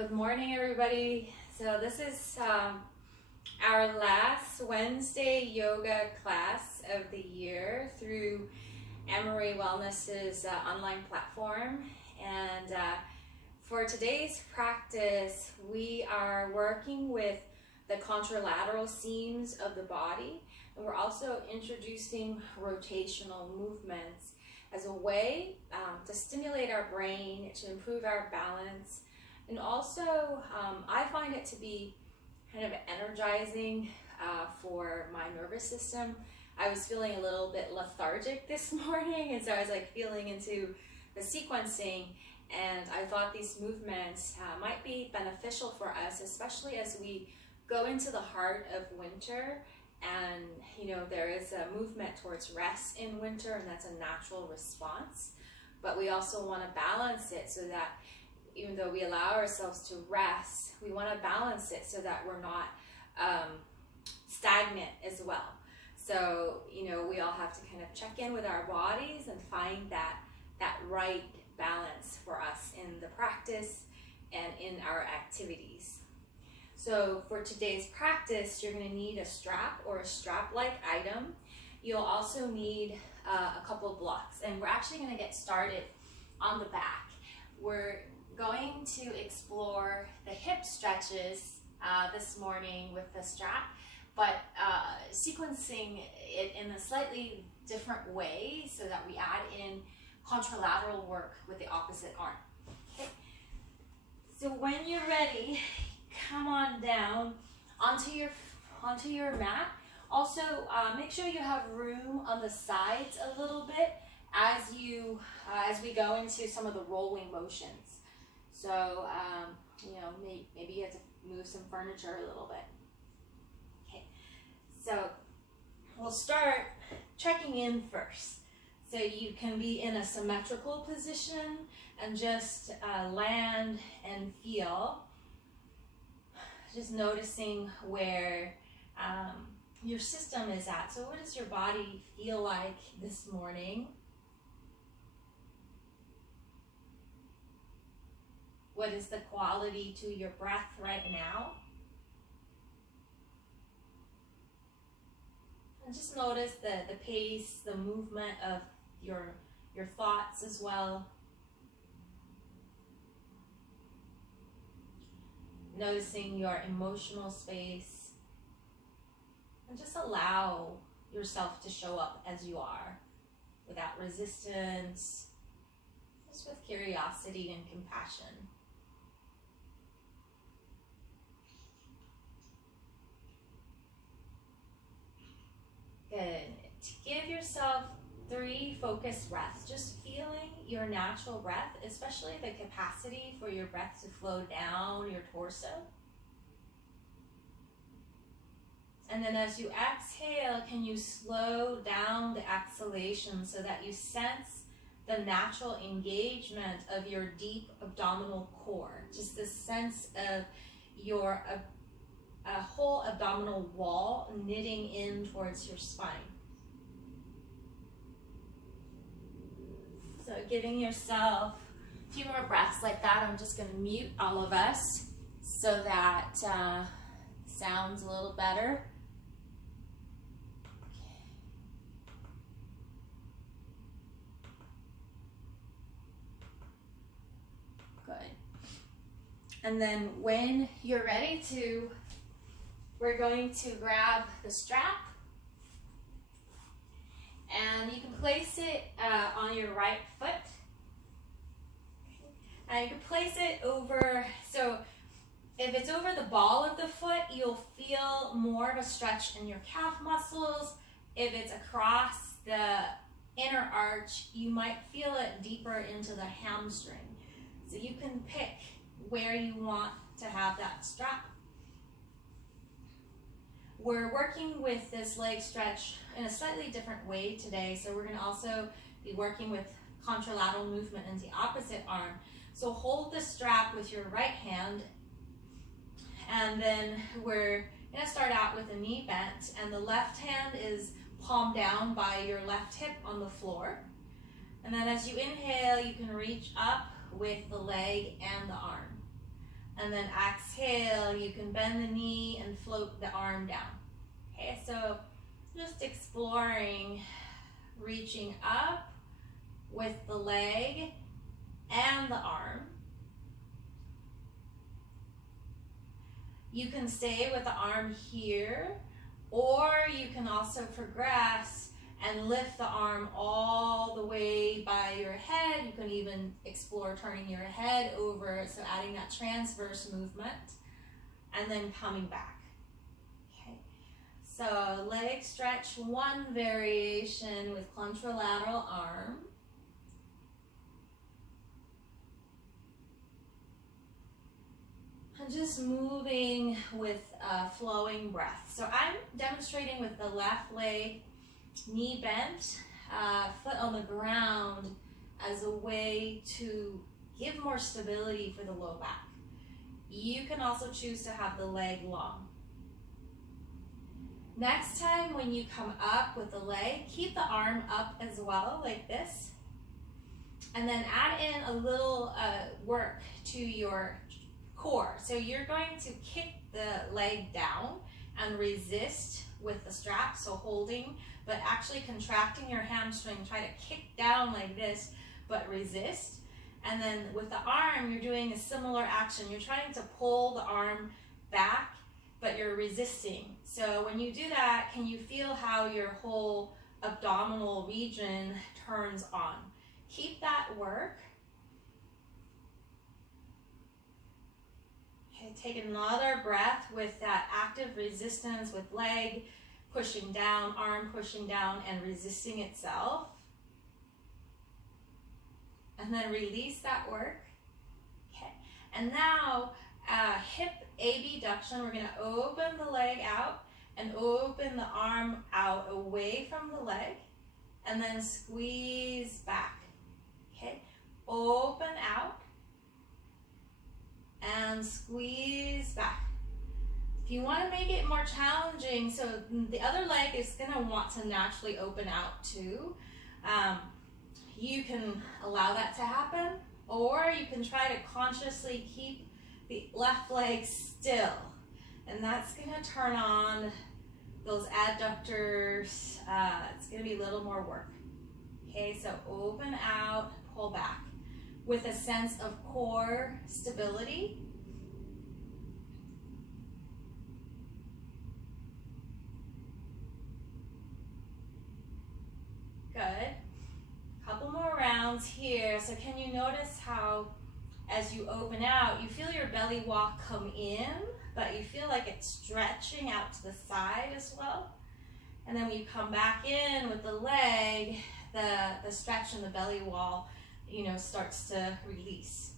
Good morning, everybody. So this is our last Wednesday yoga class of the year through Emory Wellness's online platform. And for today's practice, we are working with the contralateral seams of the body. And we're also introducing rotational movements as a way to stimulate our brain, to improve our balance. And also, I find it to be kind of energizing for my nervous system. I was feeling a little bit lethargic this morning, and so I was like feeling into the sequencing, and I thought these movements might be beneficial for us, especially as we go into the heart of winter. And you know, there is a movement towards rest in winter, and that's a natural response. But we also want to balance it so that even though we allow ourselves to rest, we want to balance it so that we're not stagnant as well. So, you know, we all have to kind of check in with our bodies and find that right balance for us in the practice and in our activities. So for today's practice, you're going to need a strap or a strap-like item. You'll also need a couple of blocks, and we're actually going to get started on the back. We're going to explore the hip stretches this morning with the strap, but sequencing it in a slightly different way so that we add in contralateral work with the opposite arm. Okay. So when you're ready, come on down onto your mat. Also, make sure you have room on the sides a little bit as we go into some of the rolling motions. So, you know, maybe you have to move some furniture a little bit. Okay, so we'll start checking in first. So you can be in a symmetrical position and just land and feel. Just noticing where your system is at. So what does your body feel like this morning? What is the quality to your breath right now? And just notice the pace, the movement of your thoughts as well. Noticing your emotional space. And just allow yourself to show up as you are, without resistance, just with curiosity and compassion. Good. To give yourself 3 focused breaths, just feeling your natural breath, especially the capacity for your breath to flow down your torso. And then as you exhale, can you slow down the exhalation so that you sense the natural engagement of your deep abdominal core? Just the sense of your a whole abdominal wall knitting in towards your spine. So giving yourself a few more breaths like that. I'm just going to mute all of us so that sounds a little better. Good. And then when you're ready to, we're going to grab the strap, and you can place it on your right foot. And you can place it over, so if it's over the ball of the foot, you'll feel more of a stretch in your calf muscles. If it's across the inner arch, you might feel it deeper into the hamstring. So you can pick where you want to have that strap. We're working with this leg stretch in a slightly different way today. So we're going to also be working with contralateral movement in the opposite arm. So hold the strap with your right hand, and then we're going to start out with a knee bent, and the left hand is palm down by your left hip on the floor. And then as you inhale, you can reach up with the leg and the arm. And then exhale, you can bend the knee and float the arm down. Okay, so just exploring, reaching up with the leg and the arm. You can stay with the arm here, or you can also progress and lift the arm all the way by your head. You can even explore turning your head over, so adding that transverse movement, and then coming back. Okay, so leg stretch, one variation with contralateral arm. And just moving with flowing breath. So I'm demonstrating with the left leg, knee bent, foot on the ground, as a way to give more stability for the low back. You can also choose to have the leg long. Next time when you come up with the leg, keep the arm up as well, like this. And then add in a little work to your core. So you're going to kick the leg down and resist with the strap, so holding, but actually contracting your hamstring. Try to kick down like this, but resist. And then with the arm, you're doing a similar action. You're trying to pull the arm back, but you're resisting. So when you do that, can you feel how your whole abdominal region turns on? Keep that work. Okay, take another breath with that active resistance, with leg pushing down, arm pushing down and resisting itself. And then release that work. Okay, and now hip abduction. We're going to open the leg out and open the arm out away from the leg, and then squeeze back. Okay, open out and squeeze back. If you want to make it more challenging, so the other leg is going to want to naturally open out too, you can allow that to happen, or you can try to consciously keep the left leg still, and that's going to turn on those adductors. It's going to be a little more work. Okay, so open out, pull back with a sense of core stability. Good. Couple more rounds here. So can you notice how as you open out, you feel your belly walk come in, but you feel like it's stretching out to the side as well. And then when you come back in with the leg, the stretch in the belly wall, you know, starts to release.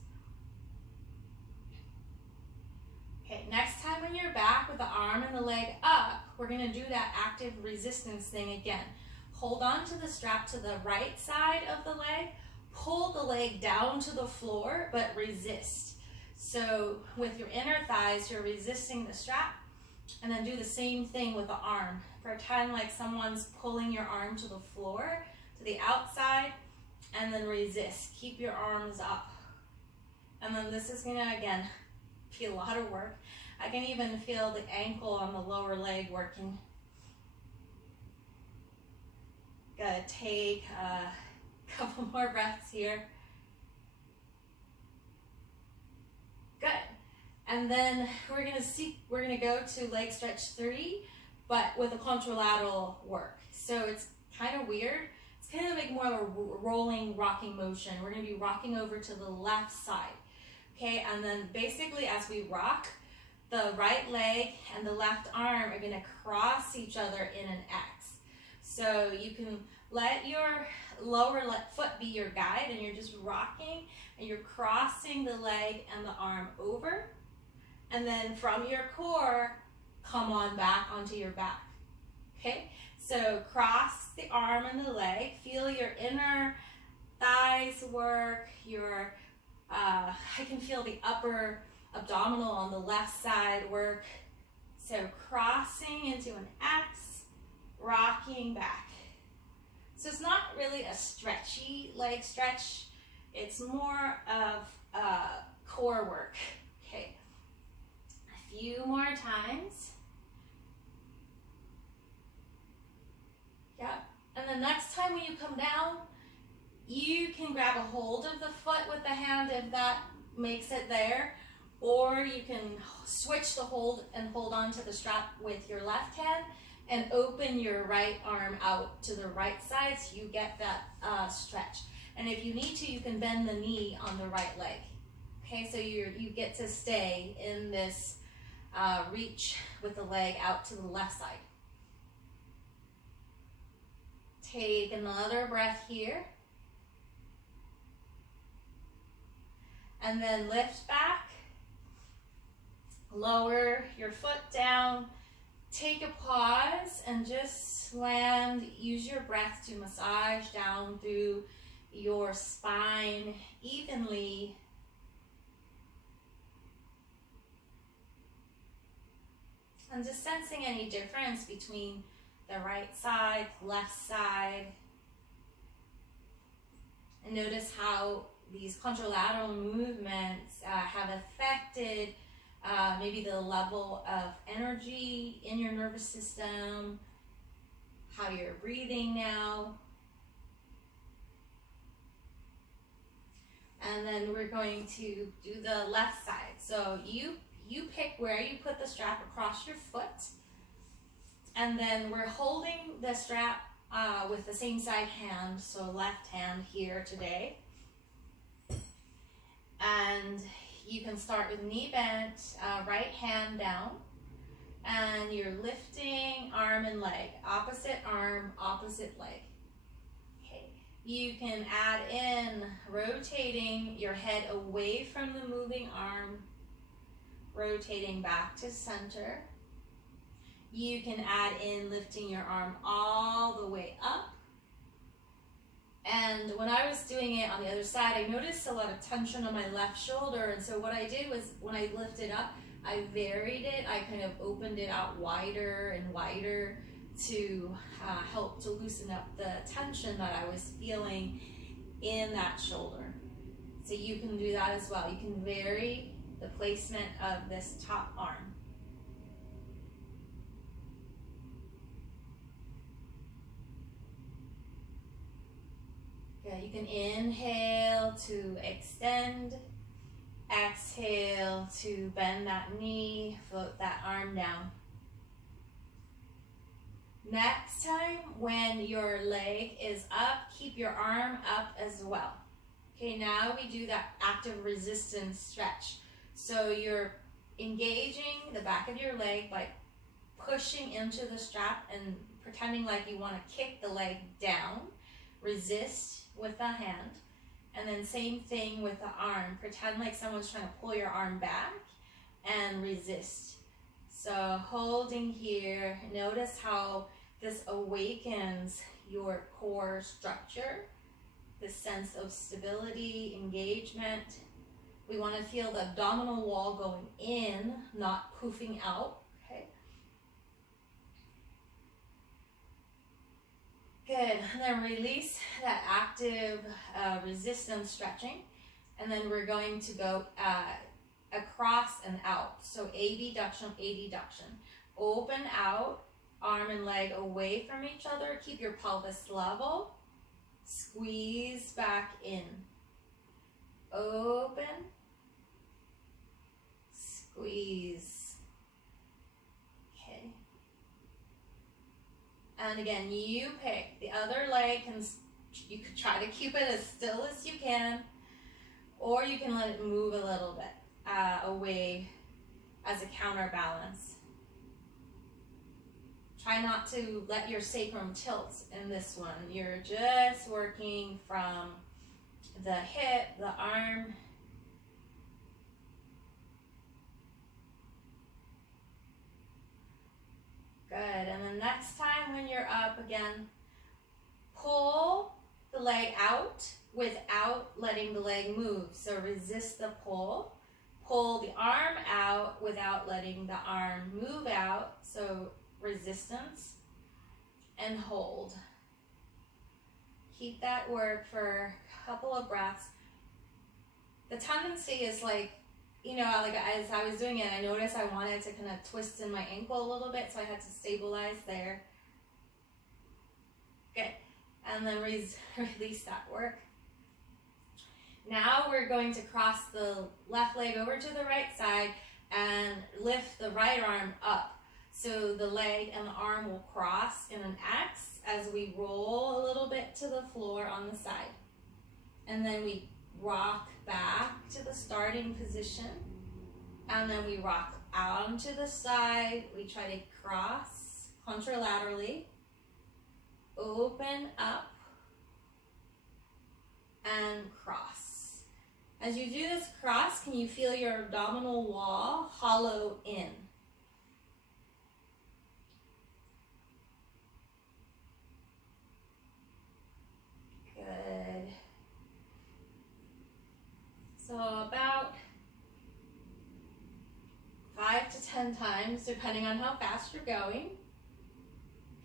Okay, next time when you're back with the arm and the leg up, we're gonna do that active resistance thing again. Hold on to the strap to the right side of the leg, pull the leg down to the floor, but resist. So with your inner thighs, you're resisting the strap, and then do the same thing with the arm. Pretend like someone's pulling your arm to the floor, to the outside, and then resist. Keep your arms up. And then this is gonna, again, be a lot of work. I can even feel the ankle on the lower leg working. Good, take a couple more breaths here. Good. And then we're gonna go to leg stretch 3, but with a contralateral work. So it's kind of weird. It's kind of like more of a rolling, rocking motion. We're gonna be rocking over to the left side. Okay, and then basically as we rock, the right leg and the left arm are gonna cross each other in an X. So you can let your lower foot be your guide, and you're just rocking and you're crossing the leg and the arm over. And then from your core, come on back onto your back. Okay, so cross the arm and the leg, feel your inner thighs work, your, I can feel the upper abdominal on the left side work. So crossing into an X, rocking back. So it's not really a stretchy leg stretch, it's more of core work. Okay, few more times. Yep. And the next time when you come down, you can grab a hold of the foot with the hand if that makes it there, or you can switch the hold and hold on to the strap with your left hand and open your right arm out to the right side so you get that stretch. And if you need to, you can bend the knee on the right leg. Okay, so you get to stay in this reach with the leg out to the left side. Take another breath here. And then lift back. Lower your foot down. Take a pause and just land. Use your breath to massage down through your spine evenly. And just sensing any difference between the right side, left side. And notice how these contralateral movements have affected maybe the level of energy in your nervous system, how you're breathing now. And then we're going to do the left side. So you pick where you put the strap across your foot. And then we're holding the strap with the same side hand, so left hand here today. And you can start with knee bent, right hand down, and you're lifting arm and leg, opposite arm, opposite leg. Okay. You can add in rotating your head away from the moving arm, rotating back to center. You can add in lifting your arm all the way up. And when I was doing it on the other side, I noticed a lot of tension on my left shoulder. And so what I did was when I lifted up, I varied it. I kind of opened it out wider and wider to help to loosen up the tension that I was feeling in that shoulder. So you can do that as well. You can vary the placement of this top arm. Good. You can inhale to extend, exhale to bend that knee, float that arm down. Next time, when your leg is up, keep your arm up as well. Okay, now we do that active resistance stretch. So you're engaging the back of your leg by pushing into the strap and pretending like you want to kick the leg down. Resist with the hand. And then same thing with the arm. Pretend like someone's trying to pull your arm back and resist. So holding here, notice how this awakens your core structure, this sense of stability, engagement. We want to feel the abdominal wall going in, not poofing out. Okay. Good. And then release that active resistance stretching. And then we're going to go across and out. So abduction, adduction. Open out, arm and leg away from each other. Keep your pelvis level. Squeeze back in. Open. Squeeze. Okay. And again, you pick. The other leg, you could try to keep it as still as you can, or you can let it move a little bit away as a counterbalance. Try not to let your sacrum tilt in this one. You're just working from the hip, the arm. Good. And then next time when you're up again, pull the leg out without letting the leg move. So resist the pull. Pull the arm out without letting the arm move out. So resistance and hold. Keep that work for a couple of breaths. The tendency is like you know, like as I was doing it, I noticed I wanted to kind of twist in my ankle a little bit, so I had to stabilize there. Good. And then release that work. Now we're going to cross the left leg over to the right side and lift the right arm up. So the leg and the arm will cross in an X as we roll a little bit to the floor on the side. And then we rock back to the starting position. And then we rock out onto the side. We try to cross contralaterally. Open up and cross. As you do this cross, can you feel your abdominal wall hollow in? Good. So about 5 to 10 times, depending on how fast you're going.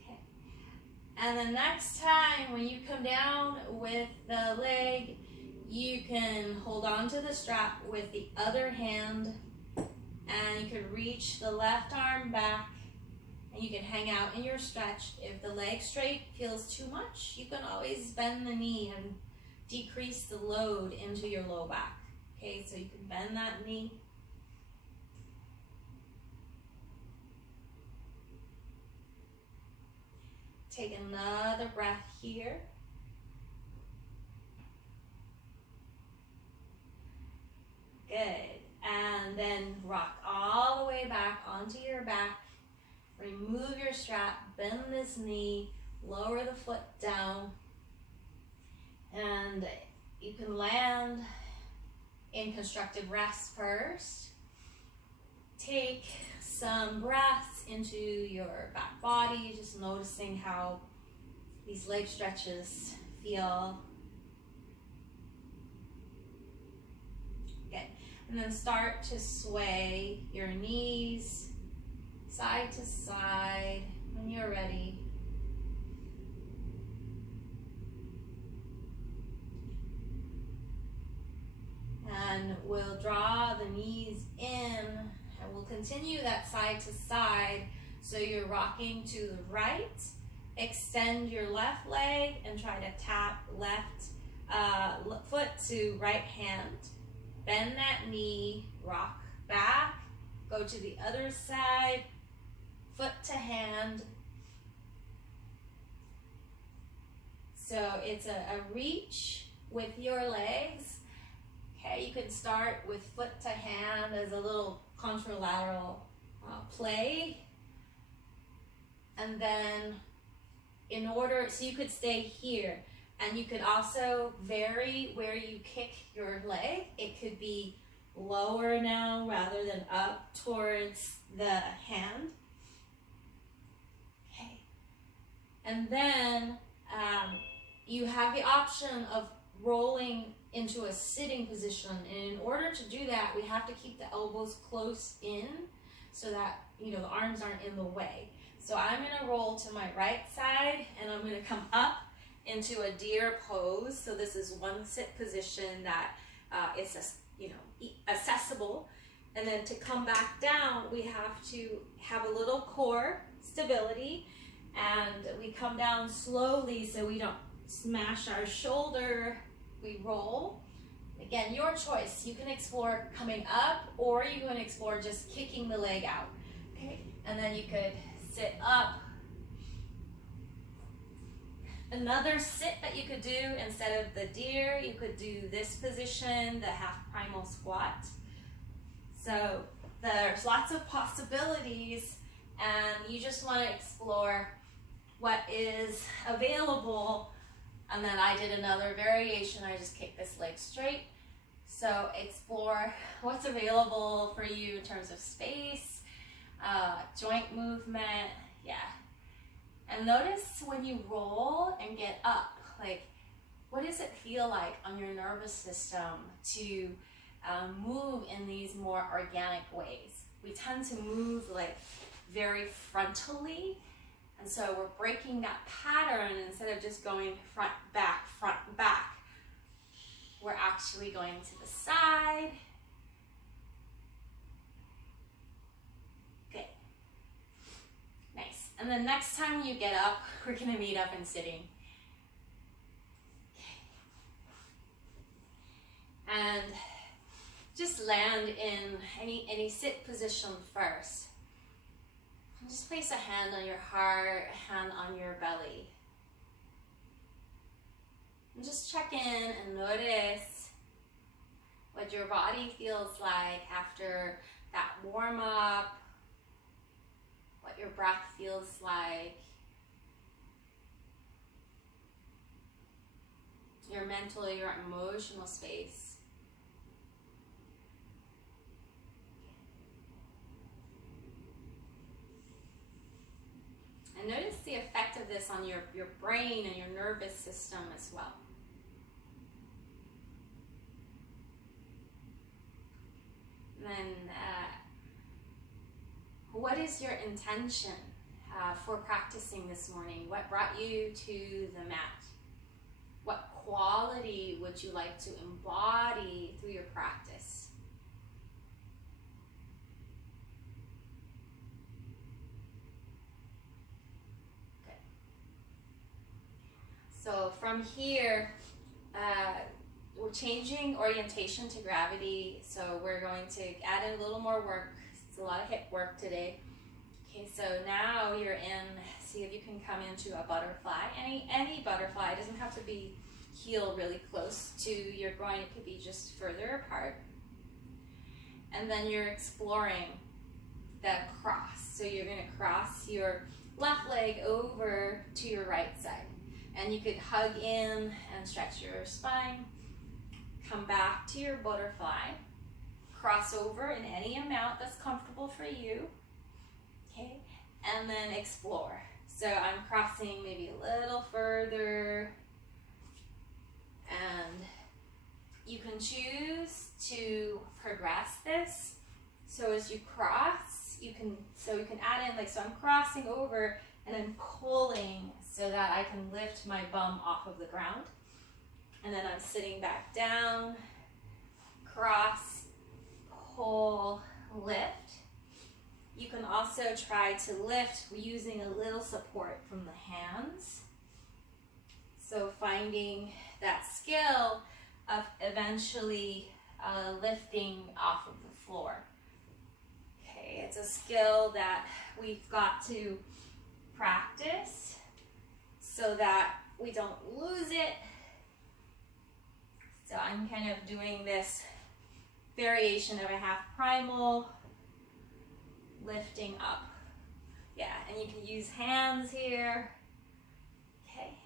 Okay. And the next time when you come down with the leg, you can hold on to the strap with the other hand, and you can reach the left arm back, and you can hang out in your stretch. If the leg straight feels too much, you can always bend the knee and decrease the load into your low back. Okay, so you can bend that knee. Take another breath here. Good. And then rock all the way back onto your back. Remove your strap, bend this knee, lower the foot down. And you can land in constructive rest first. Take some breaths into your back body, just noticing how these leg stretches feel. Good. And then start to sway your knees side to side when you're ready. And we'll draw the knees in, and we'll continue that side to side. So you're rocking to the right. Extend your left leg and try to tap left foot to right hand. Bend that knee, rock back, go to the other side, foot to hand. So it's a reach with your legs. Okay, you can start with foot to hand as a little contralateral play. And then so you could stay here. And you could also vary where you kick your leg. It could be lower now rather than up towards the hand. Okay. And then you have the option of rolling into a sitting position. And in order to do that, we have to keep the elbows close in so that, you know, the arms aren't in the way. So I'm gonna roll to my right side, and I'm gonna come up into a deer pose. So this is one sit position that is, you know, accessible. And then to come back down, we have to have a little core stability, and we come down slowly so we don't smash our shoulder. We roll. Again, your choice. You can explore coming up, or you can explore just kicking the leg out. Okay, and then you could sit up. Another sit that you could do instead of the deer, you could do this position, the half primal squat. So there's lots of possibilities, and you just want to explore what is available. And then I did another variation. I just kicked this leg straight. So explore what's available for you in terms of space, joint movement, yeah. And notice when you roll and get up, like, what does it feel like on your nervous system to move in these more organic ways? We tend to move like very frontally, and so we're breaking that pattern. Instead of just going front, back, we're actually going to the side, And then next time you get up, we're gonna meet up in sitting. And just land in any sit position first. And just place a hand on your heart, a hand on your belly. And just check in and notice what your body feels like after that warm up, what your breath feels like, your mental, your emotional space. And notice the effect of this on your brain and your nervous system as well. And then, what is your intention for practicing this morning? What brought you to the mat? What quality would you like to embody through your practice? Good. So from here, we're changing orientation to gravity, so we're going to add in a little more work. It's a lot of hip work today. Okay, so now you're in, see if you can come into a butterfly. Any butterfly, it doesn't have to be heel really close to your groin, it could be just further apart. And then you're exploring the cross. So you're gonna cross your left leg over to your right side. And you could hug in and stretch your spine. Come back to your butterfly, cross over in any amount that's comfortable for you, okay, and then explore. So I'm crossing maybe a little further, and you can choose to progress this. So as you cross, you can add in, like, so I'm crossing over and I'm pulling so that I can lift my bum off of the ground. And then I'm sitting back down, cross, pull, lift. You can also try to lift using a little support from the hands. So finding that skill of eventually lifting off of the floor. Okay, it's a skill that we've got to practice so that we don't lose it. So I'm kind of doing this variation of a half primal, lifting up. Yeah, and you can use hands here. Okay.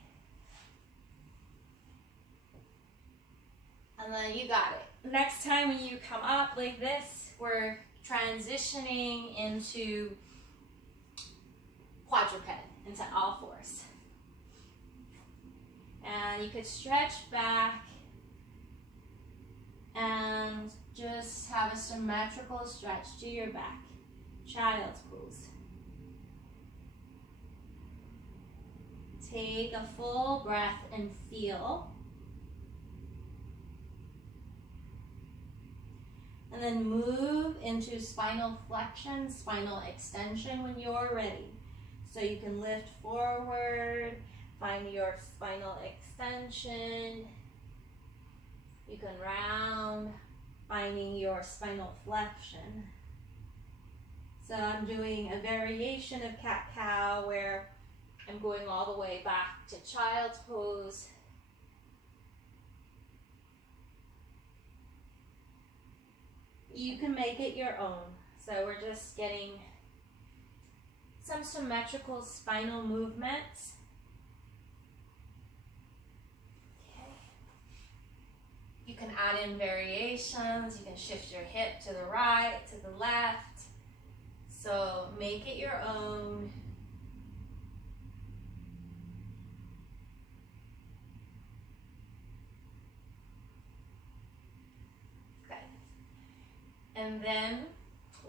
And then you got it. Next time when you come up like this, we're transitioning into quadruped, into all fours. And you could stretch back and just have a symmetrical stretch to your back. Child's pose. Take a full breath and feel. And then move into spinal flexion, spinal extension when you're ready. So you can lift forward, find your spinal extension. You can round, finding your spinal flexion. So I'm doing a variation of cat-cow where I'm going all the way back to child's pose. You can make it your own. So we're just getting some symmetrical spinal movements. You can add in variations, you can shift your hip to the right, to the left. So make it your own. Good. And then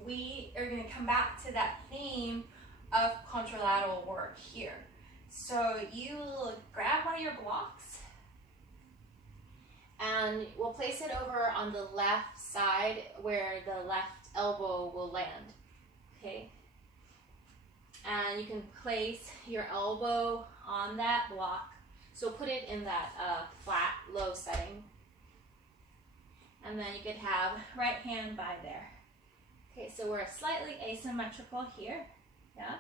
we are going to come back to that theme of contralateral work here. So you grab one of your blocks, and we'll place it over on the left side where the left elbow will land, okay? And you can place your elbow on that block. So put it in that flat, low setting. And then you could have right hand by there. Okay, so we're slightly asymmetrical here. Yeah.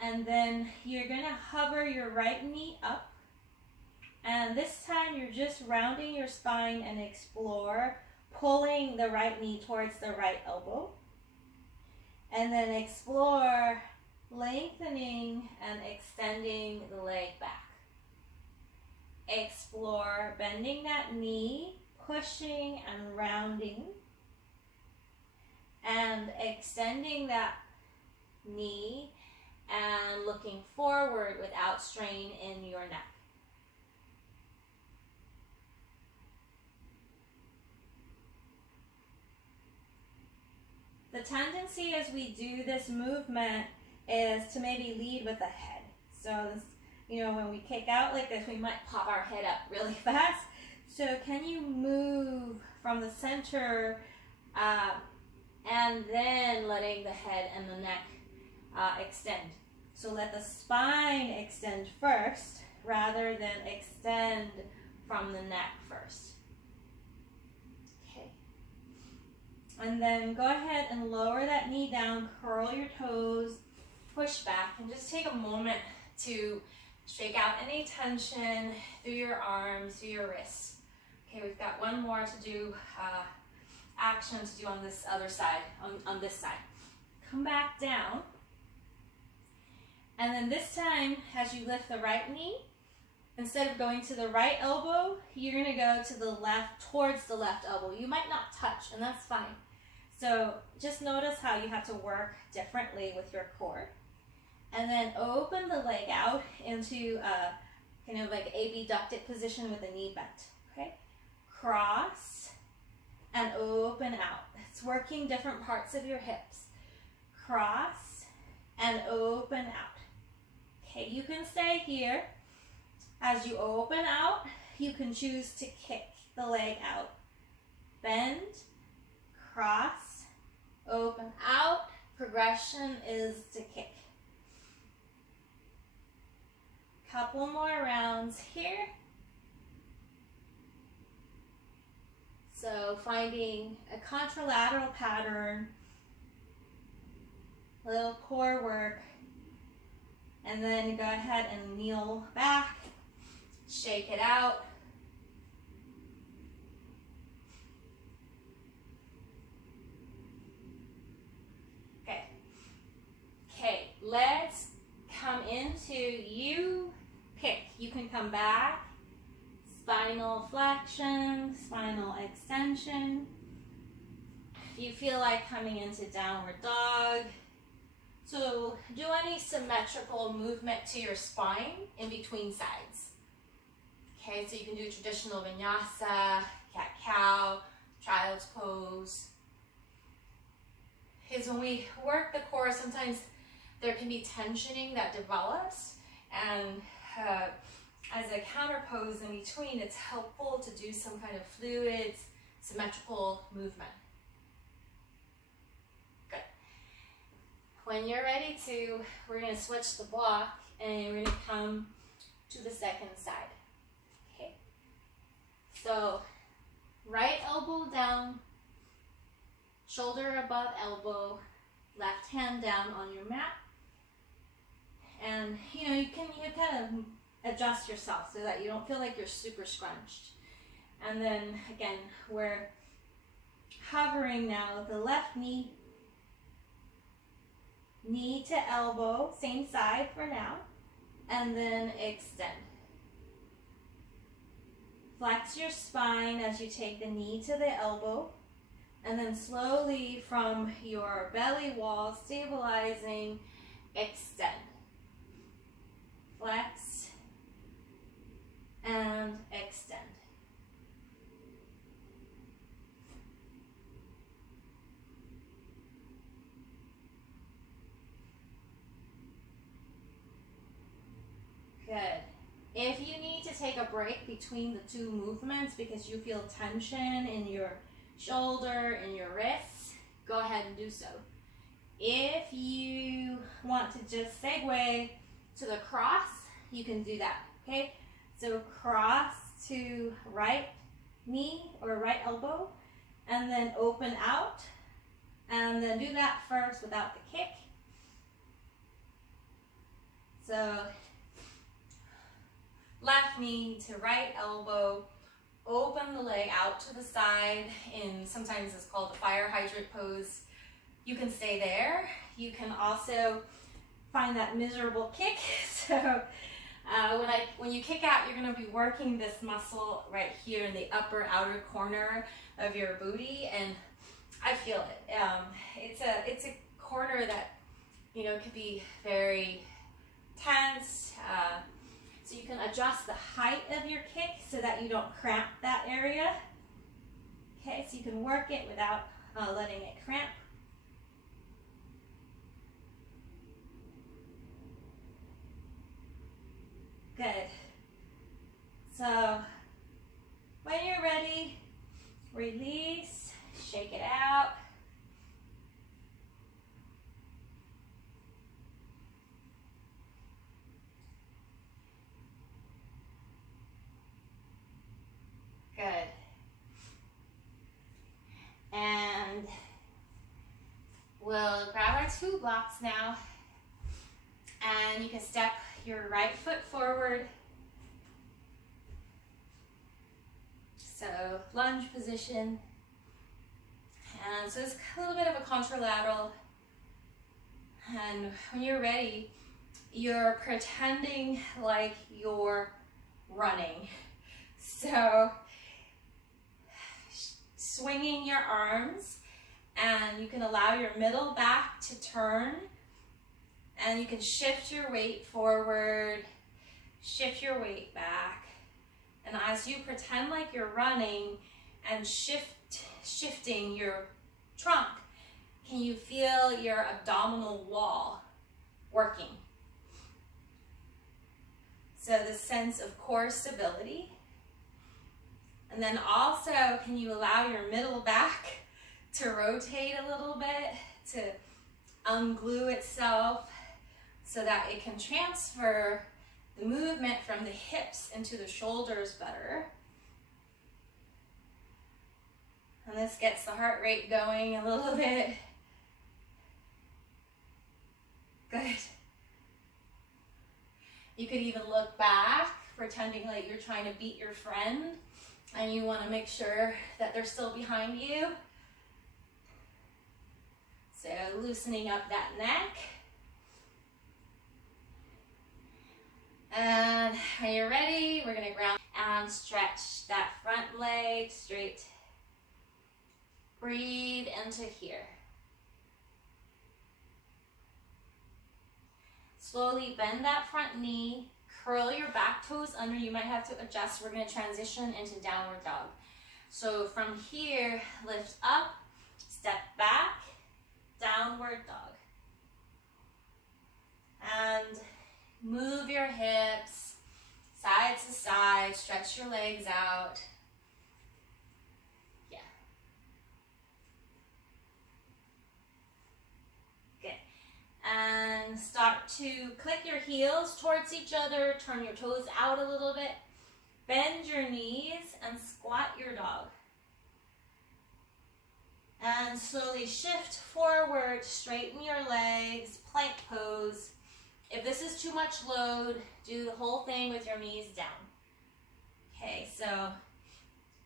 And then you're gonna hover your right knee up. And this time you're just rounding your spine and explore, pulling the right knee towards the right elbow. And then explore lengthening and extending the leg back. Explore bending that knee, pushing and rounding, and extending that knee and looking forward without strain in your neck. The tendency as we do this movement is to maybe lead with the head. So, this, when we kick out like this, we might pop our head up really fast. So can you move from the center and then letting the head and the neck extend. So let the spine extend first rather than extend from the neck first. And then go ahead and lower that knee down, curl your toes, push back, and just take a moment to shake out any tension through your arms, through your wrists. Okay, we've got one more to do, action to do on this other side, on this side. Come back down. And then this time, as you lift the right knee, instead of going to the right elbow, you're gonna go to the left, towards the left elbow. You might not touch, and that's fine. So just notice how you have to work differently with your core. And then open the leg out into a kind of like abducted position with the knee bent, okay? Cross and open out. It's working different parts of your hips. Cross and open out. Okay, you can stay here. As you open out, you can choose to kick the leg out. Bend, cross, open out. Progression is to kick. Couple more rounds here. So finding a contralateral pattern, a little core work, and then go ahead and kneel back, shake it out. Okay, let's come into you pick. You can come back, spinal flexion, spinal extension. If you feel like coming into downward dog, so do any symmetrical movement to your spine in between sides. Okay, so you can do traditional vinyasa, cat-cow, child's pose. Because when we work the core, sometimes there can be tensioning that develops, and as a counter pose in between, it's helpful to do some kind of fluid, symmetrical movement. Good. When you're ready to, we're going to switch the block, and we're going to come to the second side. Okay. So, right elbow down, shoulder above elbow, left hand down on your mat. And you can kind of adjust yourself so that you don't feel like you're super scrunched. And then again, we're hovering now, the left knee to elbow, same side for now, and then extend. Flex your spine as you take the knee to the elbow, and then slowly from your belly wall, stabilizing, extend. Flex and extend. Good. If you need to take a break between the two movements because you feel tension in your shoulder and your wrists, go ahead and do so. If you want to just segue to the cross, you can do that, okay? So cross to right knee or right elbow, and then open out, and then do that first without the kick. So left knee to right elbow, open the leg out to the side, in sometimes it's called the fire hydrant pose. You can stay there. You can also find that miserable kick. So when you kick out, you're going to be working this muscle right here in the upper outer corner of your booty, and I feel it. It's a corner that, you know, could be very tense. So you can adjust the height of your kick so that you don't cramp that area. Okay, so you can work it without letting it cramp. Good. So when you're ready, release, shake it out. Good. And we'll grab our 2 blocks now, and you can step your right foot forward. So lunge position. And so it's a little bit of a contralateral. And when you're ready, you're pretending like you're running. So swinging your arms, and you can allow your middle back to turn, and you can shift your weight forward, shift your weight back. And as you pretend like you're running and shifting your trunk, can you feel your abdominal wall working? So the sense of core stability. And then also, can you allow your middle back to rotate a little bit, to unglue itself so that it can transfer the movement from the hips into the shoulders better. And this gets the heart rate going a little bit. Good. You could even look back, pretending like you're trying to beat your friend, and you want to make sure that they're still behind you. So loosening up that neck. And when you're ready, we're going to ground and stretch that front leg straight. Breathe into here. Slowly bend that front knee. Curl your back toes under. You might have to adjust. We're going to transition into downward dog. So from here, lift up, step back, downward dog. And move your hips side to side. Stretch your legs out. Yeah. Good. And start to click your heels towards each other. Turn your toes out a little bit. Bend your knees and squat your dog. And slowly shift forward, straighten your legs, plank pose. If this is too much load, do the whole thing with your knees down. Okay, so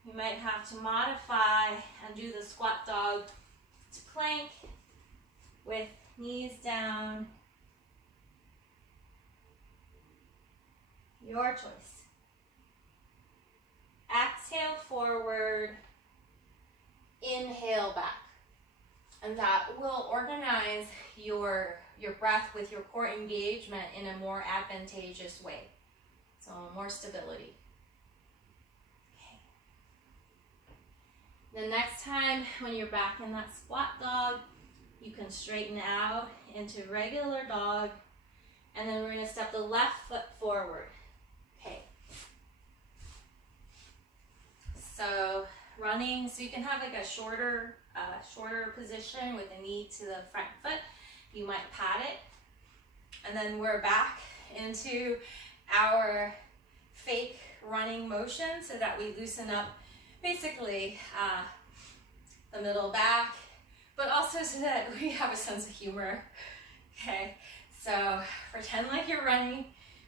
you might have to modify and do the squat dog to plank with knees down. Your choice. Exhale forward, inhale back. And that will organize your breath with your core engagement in a more advantageous way. So more stability. Okay. The next time when you're back in that squat dog, you can straighten out into regular dog, and then we're going to step the left foot forward. Okay. So running, so you can have like a shorter position with the knee to the front foot. You might pat it. And then we're back into our fake running motion so that we loosen up basically the middle back, but also so that we have a sense of humor. Okay, so pretend like you're running,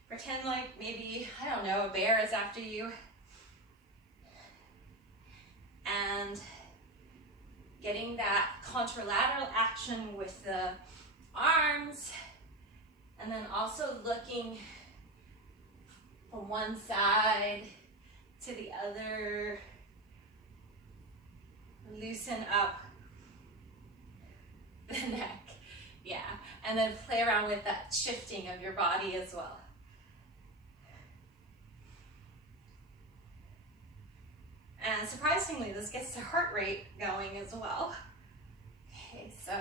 pretend like maybe, I don't know, a bear is after you. And getting that contralateral action with the arms, and then also looking from one side to the other. Loosen up the neck, yeah, and then play around with that shifting of your body as well. And surprisingly, this gets the heart rate going as well. Okay, so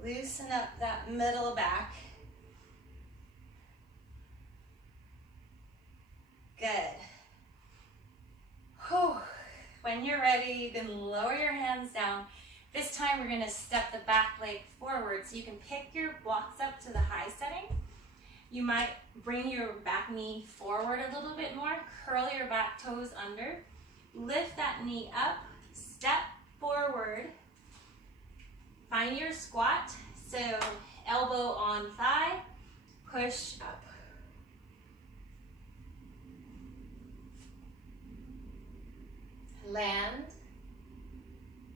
loosen up that middle back. Good. Whew. When you're ready, you can lower your hands down. This time we're going to step the back leg forward, so you can pick your blocks up to the high setting. You might bring your back knee forward a little bit more, curl your back toes under, lift that knee up, step forward, find your squat, so elbow on thigh, push up. Land.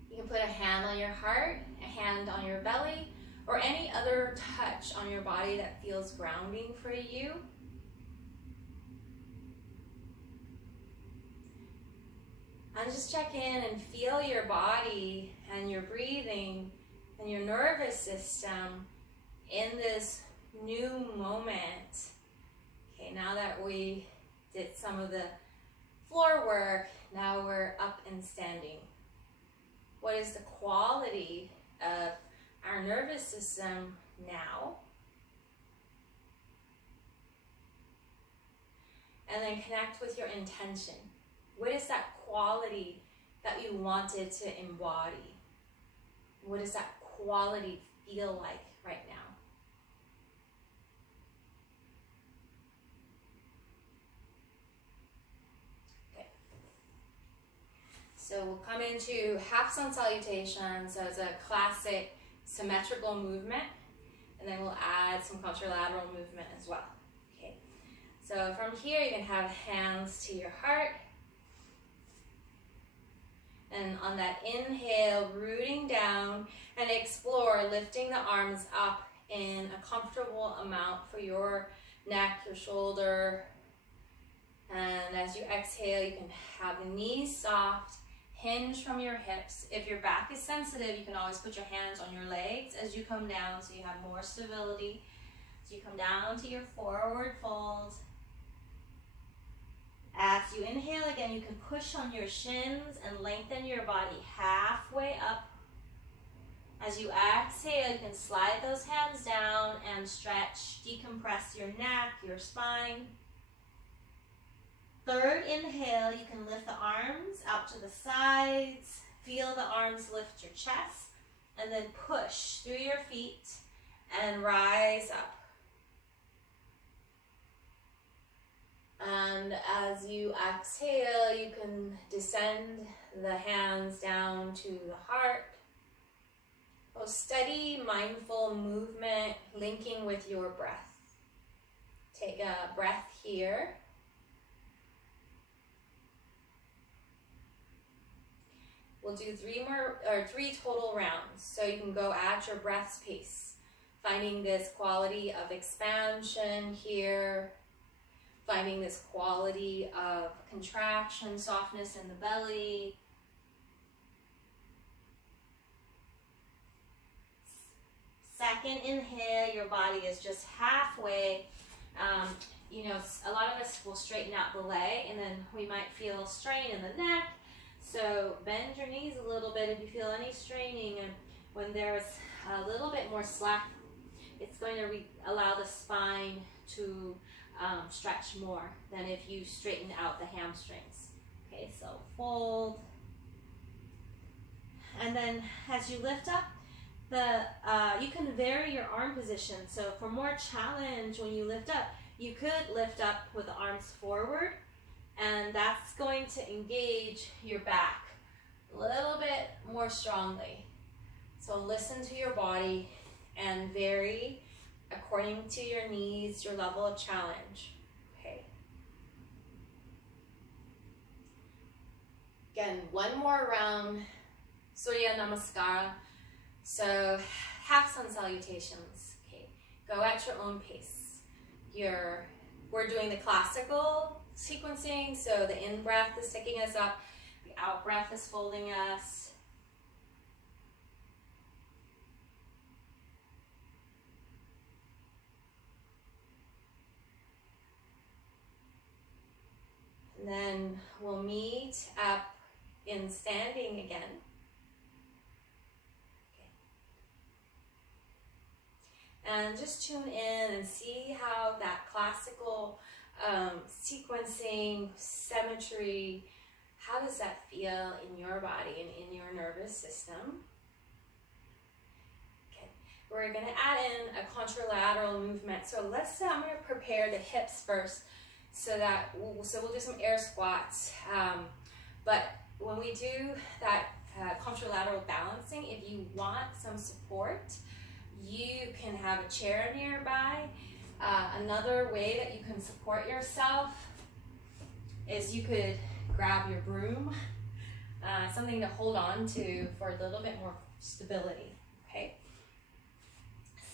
You can put a hand on your heart, a hand on your belly, or any other touch on your body that feels grounding for you. And just check in and feel your body and your breathing and your nervous system in this new moment. Okay, now that we did some of the floor work, now we're up and standing. What is the quality of our nervous system now? And then connect with your intention. What is that quality that you wanted to embody? What does that quality feel like right now? So we'll come into half sun salutation, so it's a classic symmetrical movement, and then we'll add some contralateral movement as well. Okay. So from here you can have hands to your heart, and on that inhale, rooting down, and explore lifting the arms up in a comfortable amount for your neck, your shoulder, and as you exhale you can have the knees soft, hinge from your hips. If your back is sensitive, you can always put your hands on your legs as you come down so you have more stability. So you come down to your forward fold. As you inhale again, you can push on your shins and lengthen your body halfway up. As you exhale, you can slide those hands down and stretch, decompress your neck, your spine. Third inhale, you can lift the arms out to the sides, feel the arms lift your chest, and then push through your feet and rise up. And as you exhale, you can descend the hands down to the heart. A steady, mindful movement linking with your breath. Take a breath here. We'll do three total rounds, so you can go at your breath's pace, finding this quality of expansion here, finding this quality of contraction, softness in the belly. Second inhale, your body is just halfway. You know, a lot of us will straighten out the leg, and then we might feel strain in the neck. So bend your knees a little bit if you feel any straining, and when there's a little bit more slack, it's going to allow the spine to stretch more than if you straighten out the hamstrings. Okay, so fold. And then as you lift up, you can vary your arm position. So for more challenge when you lift up, you could lift up with the arms forward, and that's going to engage your back a little bit more strongly. So listen to your body and vary according to your needs, your level of challenge. Okay. Again, one more round, Surya Namaskara. So half sun salutations. Okay, go at your own pace. We're doing the classical sequencing, so the in breath is taking us up, the out breath is folding us. And then we'll meet up in standing again. And just tune in and see how that classical sequencing, symmetry, how does that feel in your body and in your nervous system? Okay, we're going to add in a contralateral movement. So I'm going to prepare the hips first, so we'll do some air squats. But when we do that contralateral balancing, if you want some support, you can have a chair nearby. Another way that you can support yourself is you could grab your broom, something to hold on to for a little bit more stability, okay?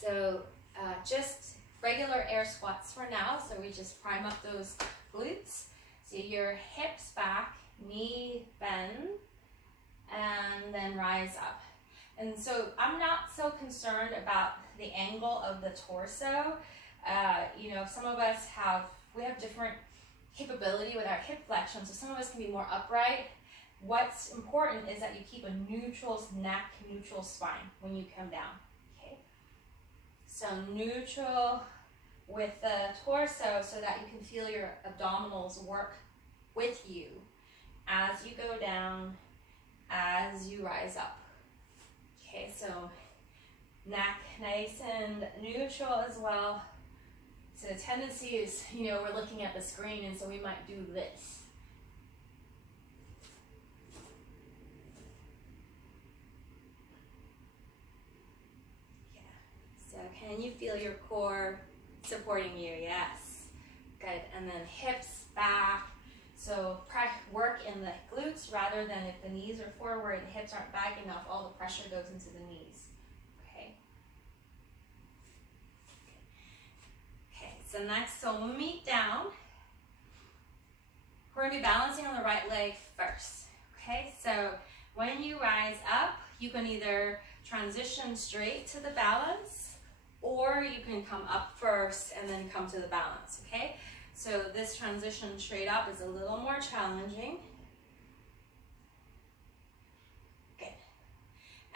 So just regular air squats for now, so we just prime up those glutes. So your hips back, knee bend, and then rise up. And so I'm not so concerned about the angle of the torso. You know, some of us have different capability with our hip flexion, so some of us can be more upright. What's important is that you keep a neutral neck, neutral spine when you come down, okay? So neutral with the torso so that you can feel your abdominals work with you as you go down, as you rise up. Okay, so neck nice and neutral as well. So the tendency is, you know, we're looking at the screen, and so we might do this. Yeah. So can you feel your core supporting you? Yes. Good. And then hips back. So work in the glutes rather than if the knees are forward, the hips aren't back enough, all the pressure goes into the knees. Okay. Okay, so next, so when we meet down, we're going to be balancing on the right leg first. Okay, so when you rise up, you can either transition straight to the balance, or you can come up first and then come to the balance, okay? So this transition straight up is a little more challenging. Good.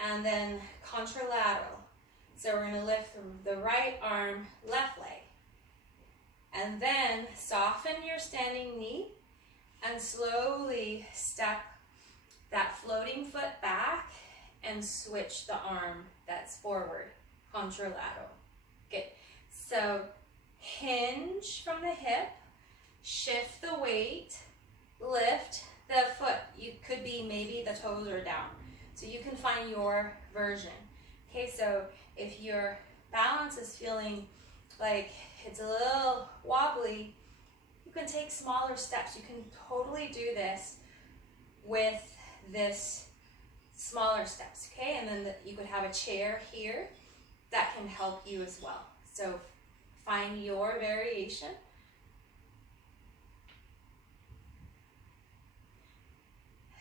And then contralateral. So we're going to lift the right arm, left leg. And then soften your standing knee and slowly step that floating foot back and switch the arm that's forward, contralateral. Good. So hinge from the hip, shift the weight, lift the foot. You could be maybe the toes are down. So you can find your version. Okay, so if your balance is feeling like it's a little wobbly, you can take smaller steps. You can totally do this with this smaller steps, okay? And then you could have a chair here that can help you as well. So find your variation.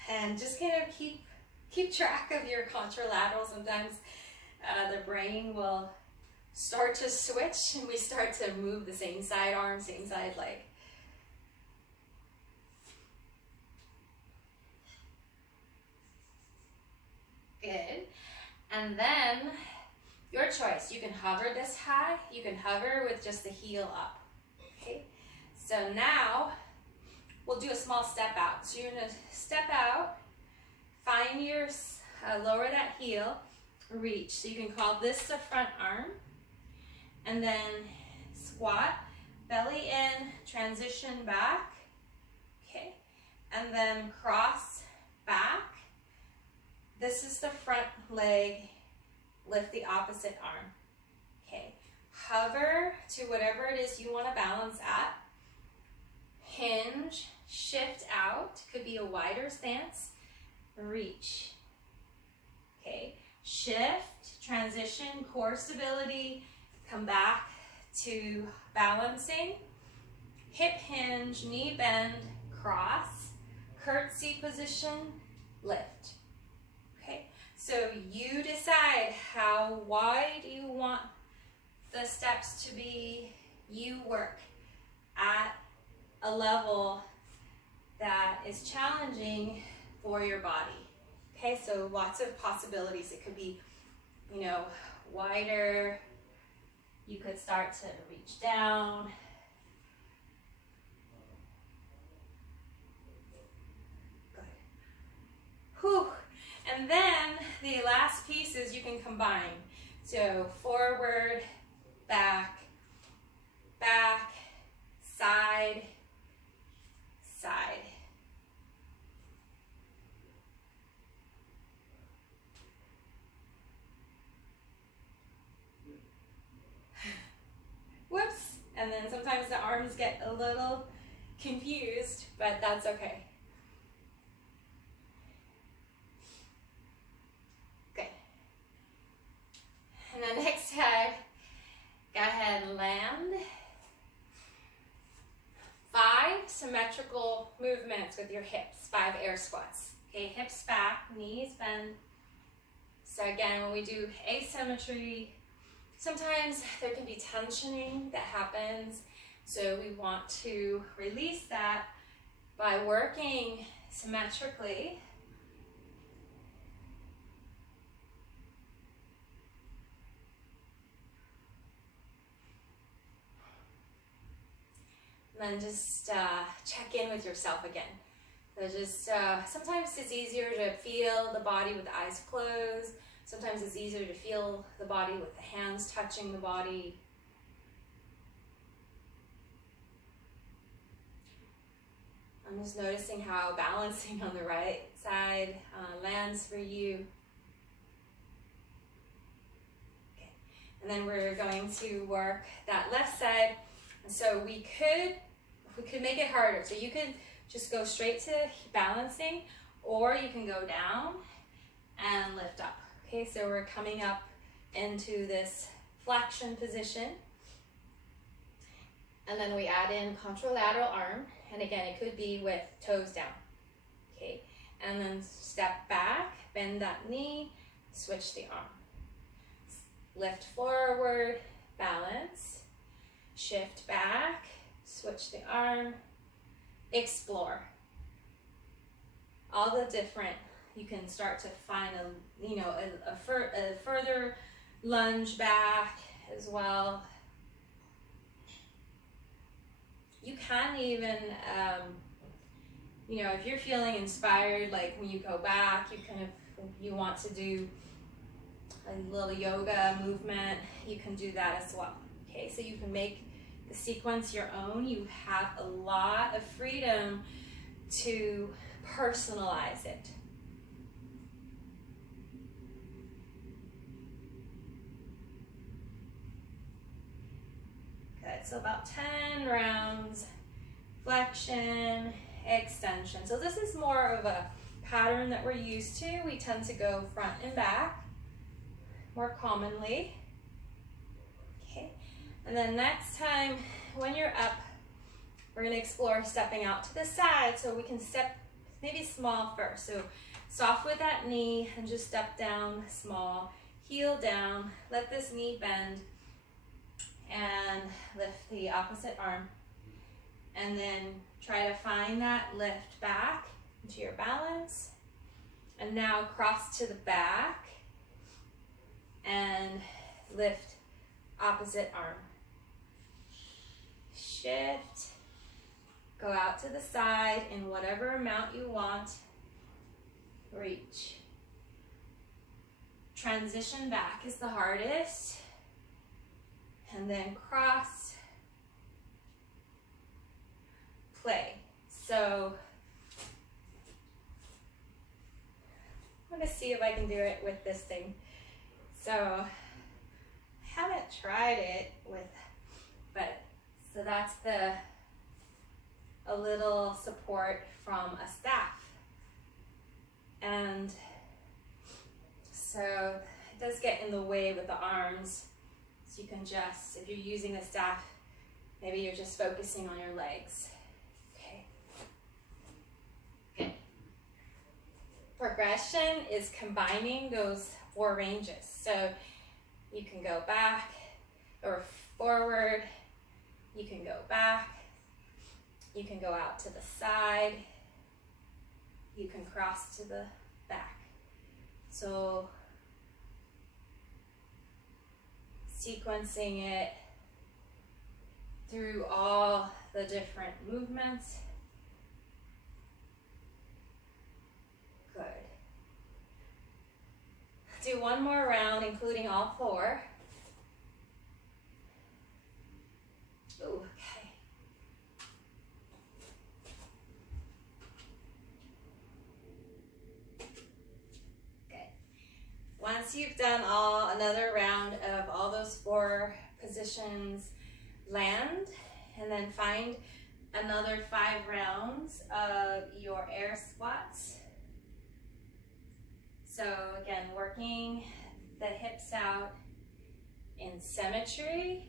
And just kind of keep track of your contralateral. Sometimes the brain will start to switch and we start to move the same side arm, same side leg. Good. And then your choice. You can hover this high. You can hover with just the heel up. Okay. So now we'll do a small step out. So you're gonna step out, find your, lower that heel, reach. So you can call this the front arm, and then squat, belly in, transition back, okay, and then cross back. This is the front leg, lift the opposite arm, okay. Hover to whatever it is you want to balance at. Hinge, shift out, could be a wider stance, reach, okay. Shift, transition, core stability, come back to balancing, hip hinge, knee bend, cross, curtsy position, lift. Okay, so you decide how wide you want the steps to be. You work at a level that is challenging for your body. Okay, so lots of possibilities. It could be, you know, wider. You could start to reach down. Good. Whew. And then the last piece is you can combine. So forward, back, back, side, side. Whoops. And then sometimes the arms get a little confused, but that's okay. Good. And then next time, go ahead and land. 5 symmetrical movements with your hips, 5 air squats. Okay, hips back, knees bend. So again, when we do asymmetry, sometimes there can be tensioning that happens. So we want to release that by working symmetrically. And then just check in with yourself again. So just sometimes it's easier to feel the body with the eyes closed. Sometimes it's easier to feel the body with the hands touching the body. I'm just noticing how balancing on the right side lands for you. Okay. And then we're going to work that left side. And so we could make it harder. So you could just go straight to balancing, or you can go down and lift up. Okay, so we're coming up into this flexion position. And then we add in contralateral arm. And again, it could be with toes down. Okay, and then step back, bend that knee, switch the arm. Lift forward, balance, shift back, switch the arm, explore. All the different, you can start to find a further lunge back as well. You can even, if you're feeling inspired, like when you go back, you want to do a little yoga movement, you can do that as well. Okay, so you can make the sequence your own. You have a lot of freedom to personalize it. Good, so about 10 rounds, flexion, extension. So this is more of a pattern that we're used to. We tend to go front and back more commonly. Okay, and then next time when you're up, we're going to explore stepping out to the side. So we can step maybe small first. So soft with that knee and just step down small, heel down, let this knee bend, and lift the opposite arm. And then try to find that lift back into your balance. And now cross to the back and lift opposite arm. Shift Go out to the side in whatever amount you want. Reach. Transition back is the hardest. And then cross. Play. So I'm going to see if I can do it with this thing. So I haven't tried it with, but so that's a little support from a staff. And so it does get in the way with the arms. So you can just, if you're using the staff, maybe you're just focusing on your legs. Okay. Good. Progression is combining those 4 ranges. So you can go back or forward, you can go back, you can go out to the side, you can cross to the back. So sequencing it through all the different movements. Good. Do one more round, including all 4. Ooh, okay. Good. Once you've done another round of all those 4 positions, land, and then find another 5 rounds of your air squats. So again, working the hips out in symmetry.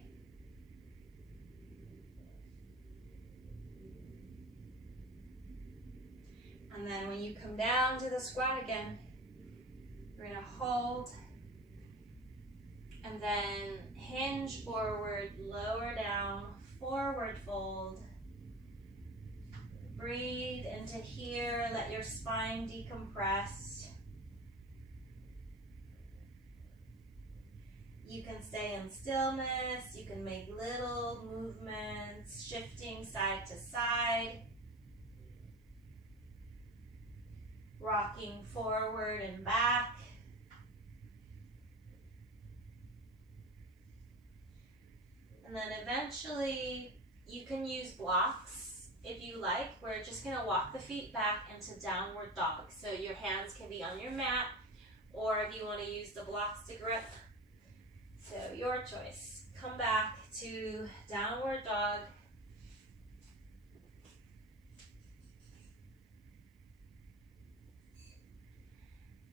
And then when you come down to the squat again, you're gonna hold and then hinge forward, lower down, forward fold. Breathe into here, let your spine decompress. You can stay in stillness, you can make little movements, shifting side to side, rocking forward and back. And then eventually you can use blocks if you like. We're just gonna walk the feet back into downward dog. So your hands can be on your mat, or if you wanna use the blocks to grip. So your choice. Come back to downward dog.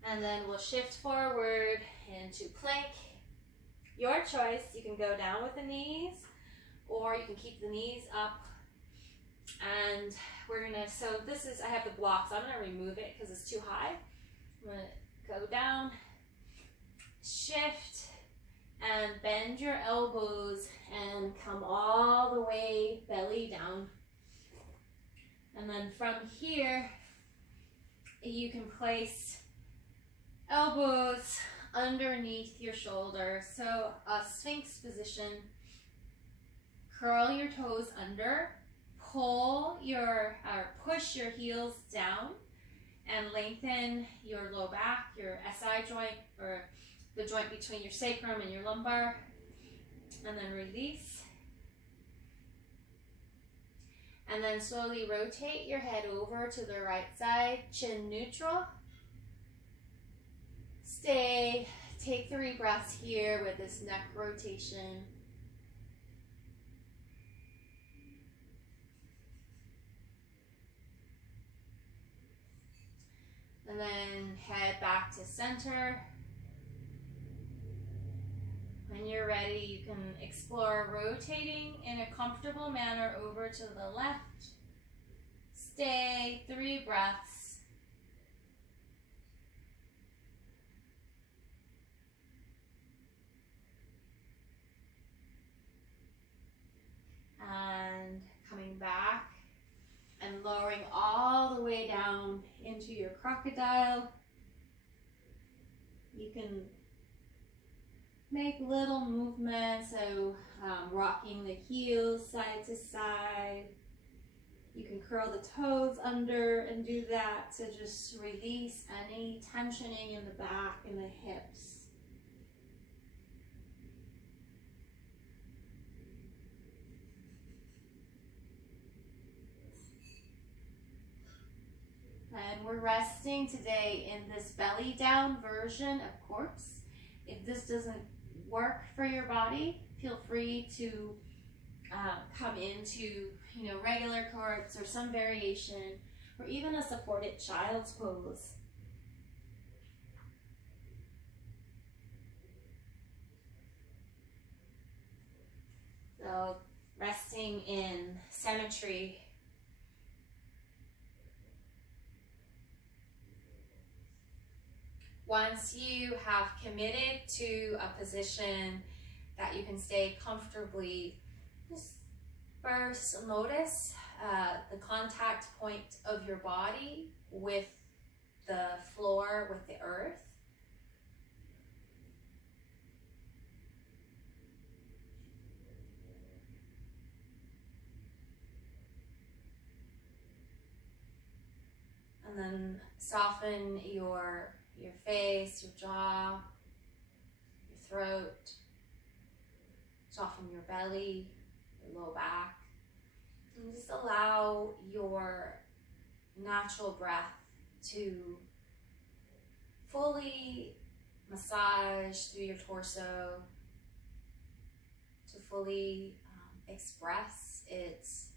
And then we'll shift forward into plank. Your choice. You can go down with the knees, or you can keep the knees up. And we're gonna, so this is, I have the blocks. I'm gonna remove it because it's too high. I'm gonna go down, shift, and bend your elbows and come all the way belly down. And then from here, you can place elbows underneath your shoulders. So a sphinx position. Curl your toes under, pull your, or push your heels down, and lengthen your low back, your SI joint, or the joint between your sacrum and your lumbar, and then release. And then slowly rotate your head over to the right side, chin neutral. Stay, take 3 breaths here with this neck rotation. And then head back to center. When you're ready, you can explore rotating in a comfortable manner over to the left. Stay, 3 breaths. And coming back and lowering all the way down into your crocodile. You can make little movements, so rocking the heels side to side. You can curl the toes under and do that to just release any tensioning in the back and the hips. And we're resting today in this belly down version of corpse. If this doesn't work for your body, feel free to come into, regular corpse or some variation, or even a supported child's pose. So resting in symmetry. Once you have committed to a position that you can stay comfortably, just first notice the contact point of your body with the floor, with the earth. And then soften your face, your jaw, your throat. Soften your belly, your low back. And just allow your natural breath to fully massage through your torso, to fully express its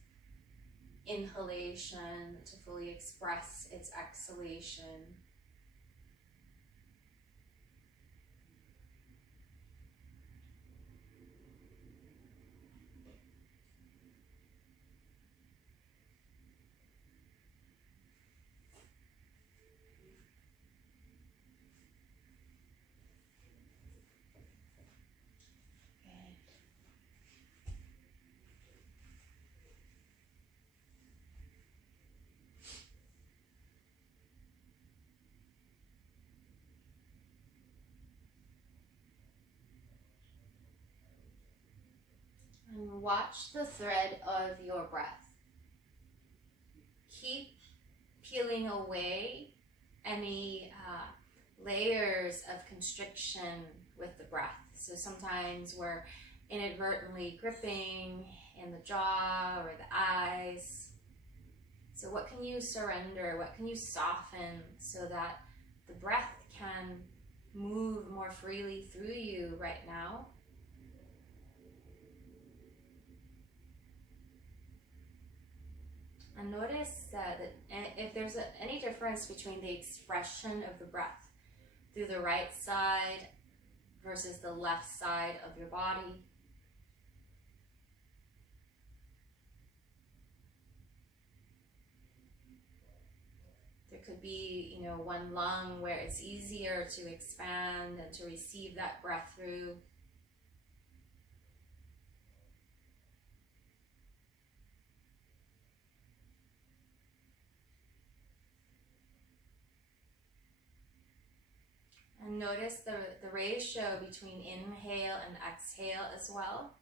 inhalation, to fully express its exhalation. And watch the thread of your breath. Keep peeling away any layers of constriction with the breath. So sometimes we're inadvertently gripping in the jaw or the eyes. So what can you surrender? What can you soften so that the breath can move more freely through you right now? And notice that if there's any difference between the expression of the breath through the right side versus the left side of your body. There could be, one lung where it's easier to expand and to receive that breath through. And notice the ratio between inhale and exhale as well.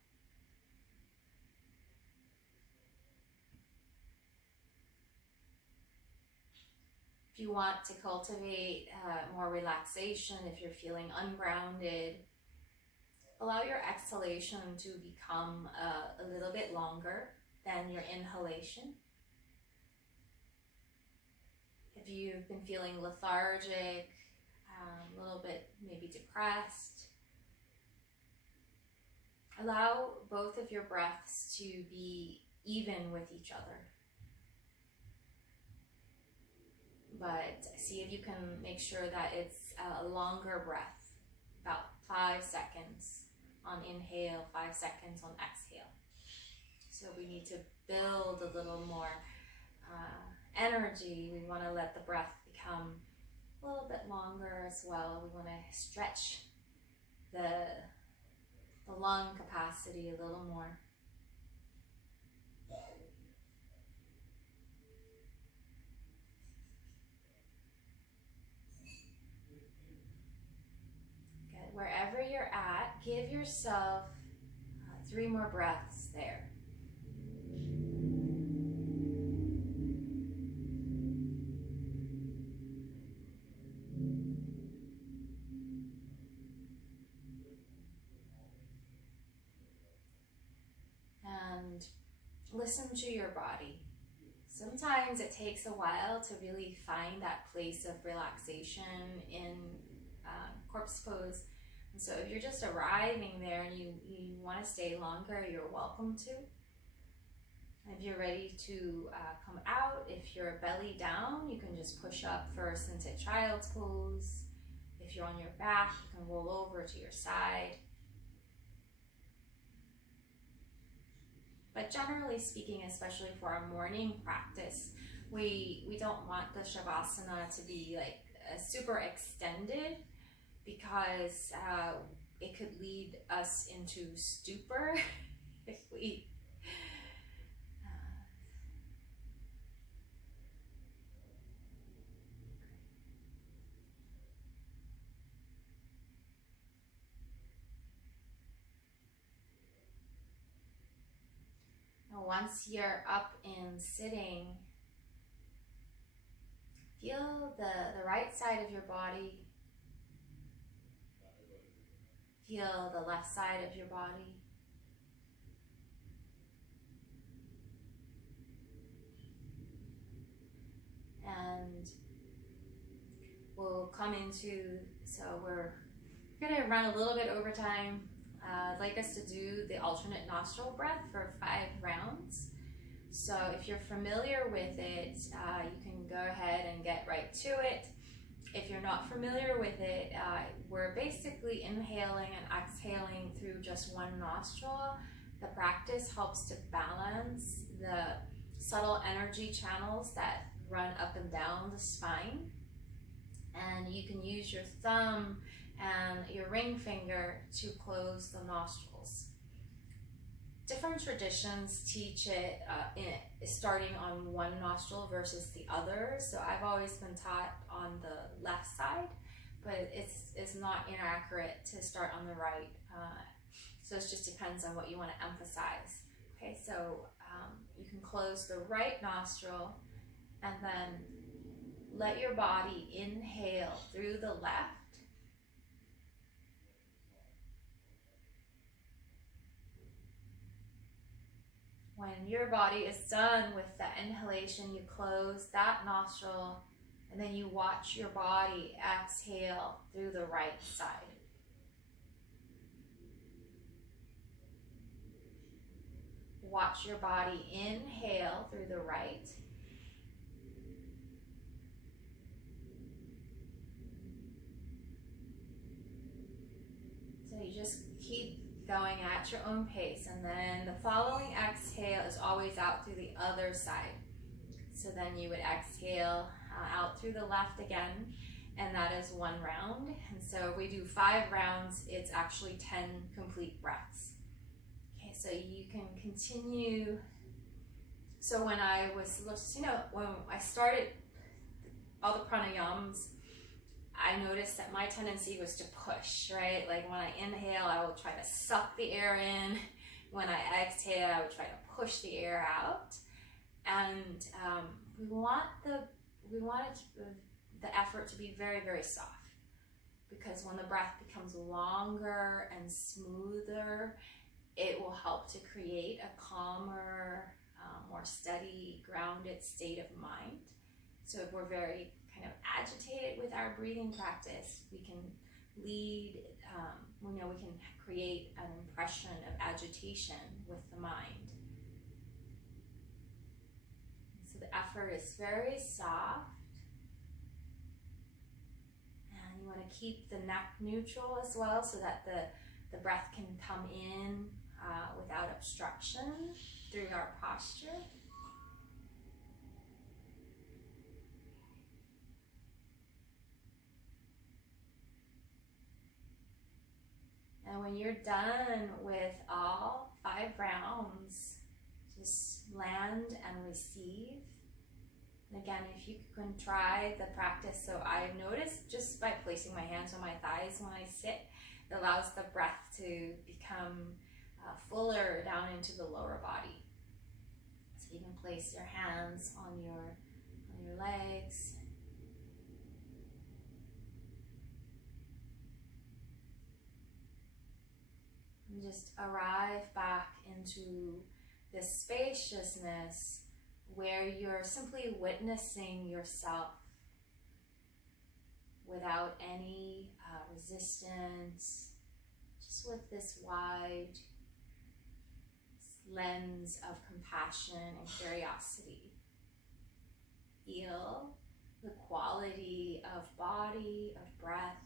If you want to cultivate more relaxation, if you're feeling ungrounded, allow your exhalation to become a little bit longer than your inhalation. If you've been feeling lethargic, a little bit maybe depressed, allow both of your breaths to be even with each other. But see if you can make sure that it's a longer breath, about 5 seconds on inhale, 5 seconds on exhale. So we need to build a little more energy. We want to let the breath become a little bit longer as well. We want to stretch the lung capacity a little more. Good. Wherever you're at, give yourself 3 more breaths there. listen to your body. Sometimes it takes a while to really find that place of relaxation in corpse pose. And so if you're just arriving there and you want to stay longer, you're welcome to. If you're ready to come out, if you're belly down, you can just push up first into child's pose. If you're on your back, you can roll over to your side. But generally speaking, especially for our morning practice, we don't want the Shavasana to be like super extended, because it could lead us into stupor if we once you're up and sitting, feel the right side of your body, feel the left side of your body. And we'll come into, so we're gonna run a little bit over time. I'd like us to do the alternate nostril breath for 5 rounds. So if you're familiar with it, you can go ahead and get right to it. If you're not familiar with it, we're basically inhaling and exhaling through just one nostril. The practice helps to balance the subtle energy channels that run up and down the spine. And you can use your thumb and your ring finger to close the nostrils. Different traditions teach it starting on one nostril versus the other. So I've always been taught on the left side, but it's not inaccurate to start on the right. So it just depends on what you want to emphasize. Okay, so you can close the right nostril and then let your body inhale through the left. When your body is done with the inhalation, you close that nostril and then you watch your body exhale through the right side. Watch your body inhale through the right. So you just keep going at your own pace, and then the following exhale is always out through the other side. So then you would exhale out through the left again, and that is 1 round. And so if we do 5 rounds, it's actually 10 complete breaths. Okay, so you can continue. So when I was, when I started all the pranayams, I noticed that my tendency was to push, right? Like when I inhale, I will try to suck the air in. When I exhale, I would try to push the air out. And we want the effort to be very, very soft, because when the breath becomes longer and smoother, it will help to create a calmer, more steady, grounded state of mind. So if we're very kind of agitated with our breathing practice, we can lead, we can create an impression of agitation with the mind. So the effort is very soft, and you want to keep the neck neutral as well, so that the breath can come in without obstruction through our posture. And when you're done with all 5 rounds, just land and receive. And again, if you can try the practice, so I've noticed just by placing my hands on my thighs when I sit, it allows the breath to become fuller down into the lower body. So you can place your hands on your legs. And just arrive back into this spaciousness where you're simply witnessing yourself without any resistance, just with this wide lens of compassion and curiosity. Feel the quality of body, of breath.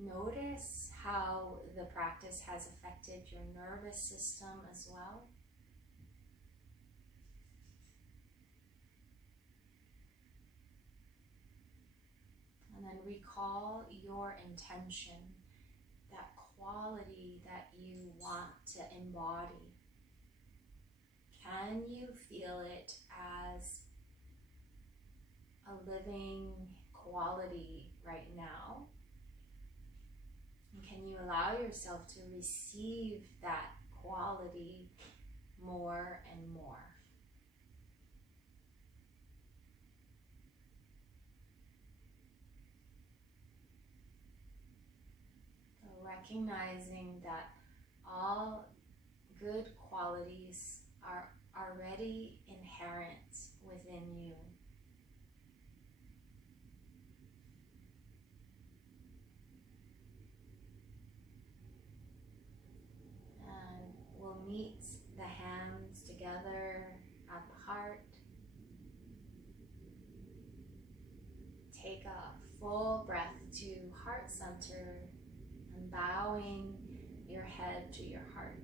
Notice how the practice has affected your nervous system as well. And then recall your intention, that quality that you want to embody. Can you feel it as a living quality right now? And can you allow yourself to receive that quality more and more? So recognizing that all good qualities are already inherent within you. And we'll meet the hands together at the heart. Take a full breath to heart center and bowing your head to your heart.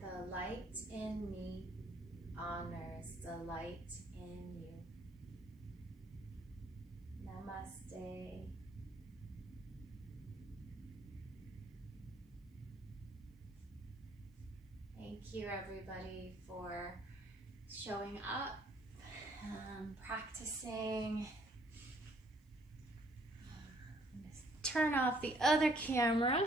The light in me honors the light in you. Namaste. Thank you, everybody, for showing up, practicing. I'm gonna turn off the other camera.